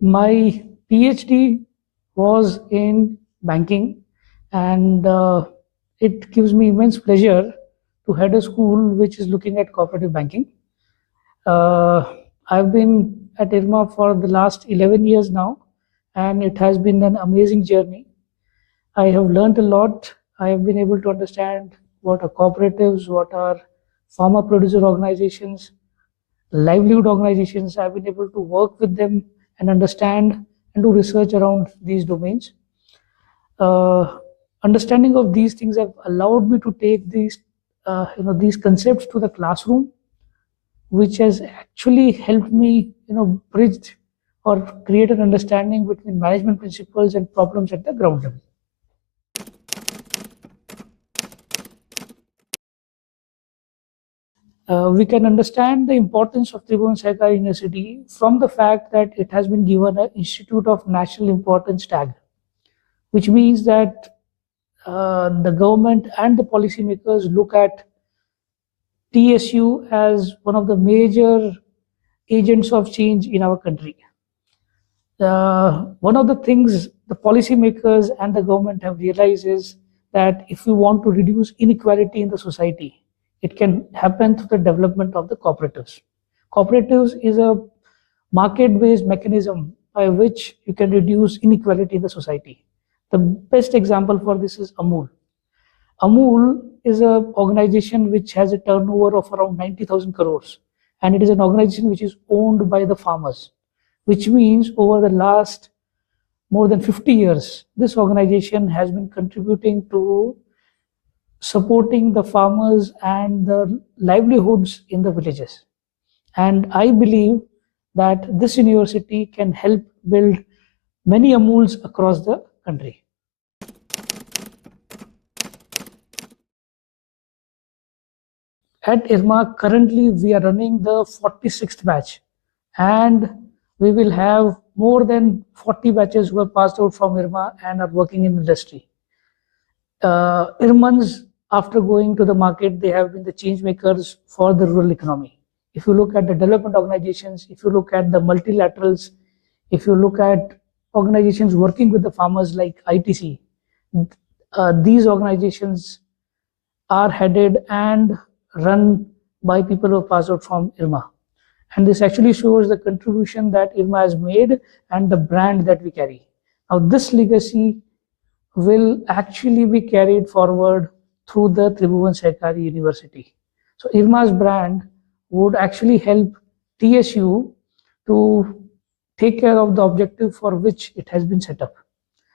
My PhD was in banking, and it gives me immense pleasure to head a school which is looking at cooperative banking. I've been at IRMA for the last 11 years now, and it has been an amazing journey. I have learned a lot. I have been able to understand what are cooperatives, what are farmer producer organizations, livelihood organizations. I've been able to work with them and understand and do research around these domains. Understanding of these things have allowed me to take these concepts to the classroom, which has actually helped me bridge or create an understanding between management principles and problems at the ground level. We can understand the importance of Tribhuvan Sahkari University from the fact that it has been given an Institute of National Importance tag, which means that the government and the policymakers look at TSU as one of the major agents of change in our country. One of the things the policymakers and the government have realized is that if we want to reduce inequality in the society, it can happen through the development of the cooperatives. Cooperatives is a market-based mechanism by which you can reduce inequality in the society. The best example for this is Amul. Amul is an organization which has a turnover of around 90,000 crores, and it is an organization which is owned by the farmers, which means over the last more than 50 years, this organization has been contributing to supporting the farmers and the livelihoods in the villages. And I believe that this university can help build many Amuls across the country. At IRMA, currently we are running the 46th batch, and we will have more than 40 batches who have passed out from IRMA and are working in industry. IRMANs, after going to the market, they have been the change makers for the rural economy. If you look at the development organizations, if you look at the multilaterals, if you look at organizations working with the farmers like ITC, these organizations are headed and run by people who have passed out from IRMA. And this actually shows the contribution that IRMA has made and the brand that we carry. Now, this legacy will actually be carried forward through the Tribhuvan Sahkari University. So IRMA's brand would actually help TSU to take care of the objective for which it has been set up.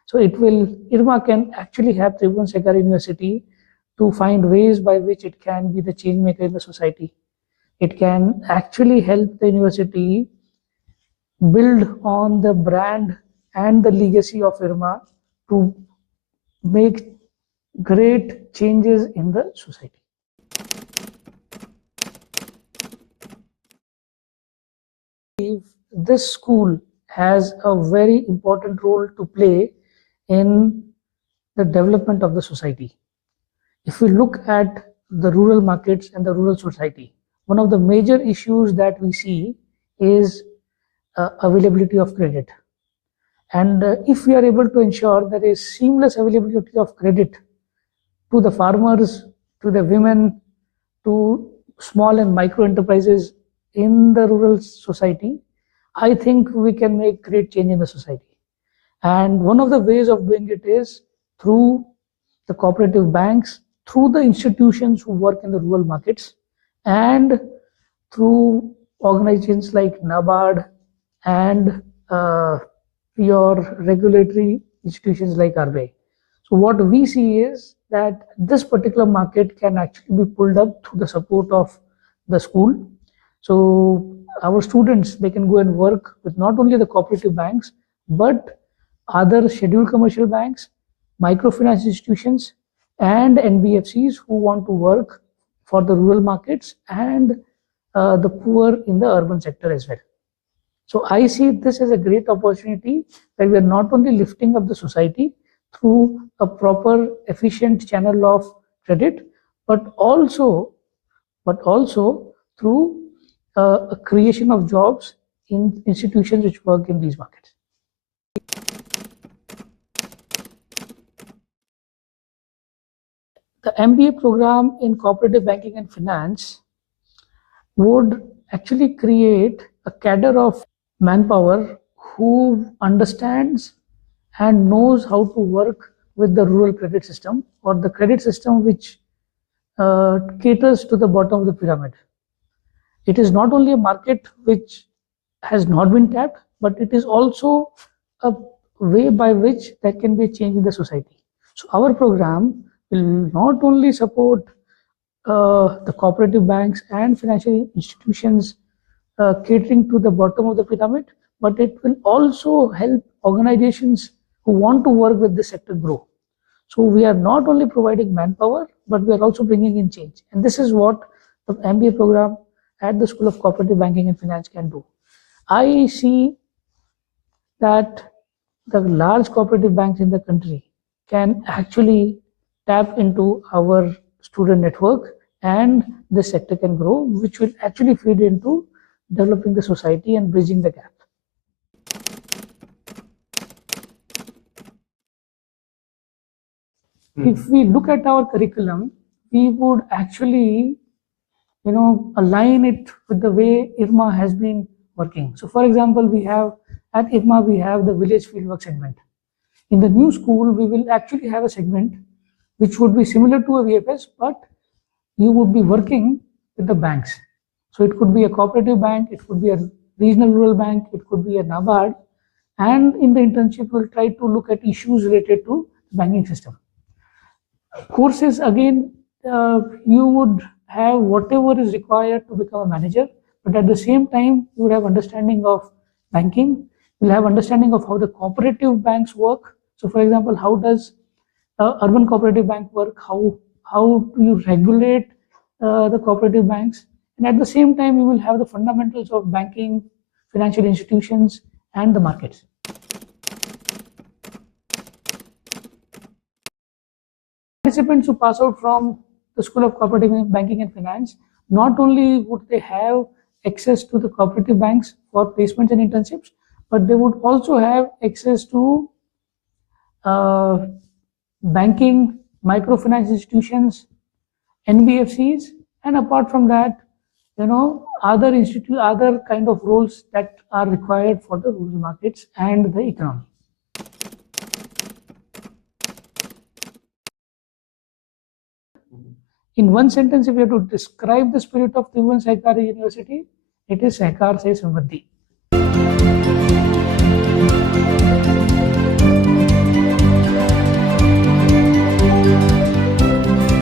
So IRMA can actually help Tribhuvan Sahkari University to find ways by which it can be the change maker in the society. It can actually help the university build on the brand and the legacy of IRMA to make great changes in the society. This school has a very important role to play in the development of the society. If we look at the rural markets and the rural society, one of the major issues that we see is availability of credit. And if we are able to ensure there is seamless availability of credit to the farmers, to the women, to small and micro enterprises in the rural society, I think we can make great change in the society. And one of the ways of doing it is through the cooperative banks, through the institutions who work in the rural markets, and through organizations like NABARD and your regulatory institutions like IRMA. So what we see is that this particular market can actually be pulled up through the support of the school. So our students, they can go and work with not only the cooperative banks, but other scheduled commercial banks, microfinance institutions, and NBFCs who want to work for the rural markets and the poor in the urban sector as well. So I see this as a great opportunity where we are not only lifting up the society through a proper, efficient channel of credit, but also through a creation of jobs in institutions which work in these markets. The MBA program in Cooperative Banking and Finance would actually create a cadre of manpower who understands and knows how to work with the rural credit system, or the credit system which caters to the bottom of the pyramid. It is not only a market which has not been tapped, but it is also a way by which there can be a change in the society. So our program will not only support the cooperative banks and financial institutions catering to the bottom of the pyramid, but it will also help organizations who want to work with this sector grow. So we are not only providing manpower, but we are also bringing in change. And this is what the MBA program at the School of Cooperative Banking and Finance can do. I see that the large cooperative banks in the country can actually tap into our student network, and this sector can grow, which will actually feed into developing the society and bridging the gap. If we look at our curriculum, we would actually align it with the way IRMA has been working. So for example, we have at IRMA, we have the village fieldwork segment. In the new school, we will actually have a segment which would be similar to a VFS, but you would be working with the banks. So it could be a cooperative bank, it could be a regional rural bank, it could be a NABARD, and in the internship, we'll try to look at issues related to the banking system. Courses, again, you would have whatever is required to become a manager, but at the same time, you would have understanding of banking, you'll have understanding of how the cooperative banks work. So for example, how does urban cooperative bank work, how do you regulate the cooperative banks, and at the same time, you will have the fundamentals of banking, financial institutions, and the markets. Participants who pass out from the School of Cooperative Banking and Finance, not only would they have access to the cooperative banks for placements and internships, but they would also have access to banking, microfinance institutions, NBFCs, and apart from that, other kind of roles that are required for the rural markets and the economy. In one sentence, if you have to describe the spirit of Tribhuvan Sahkari University, it is Sahkar se Samriddhi.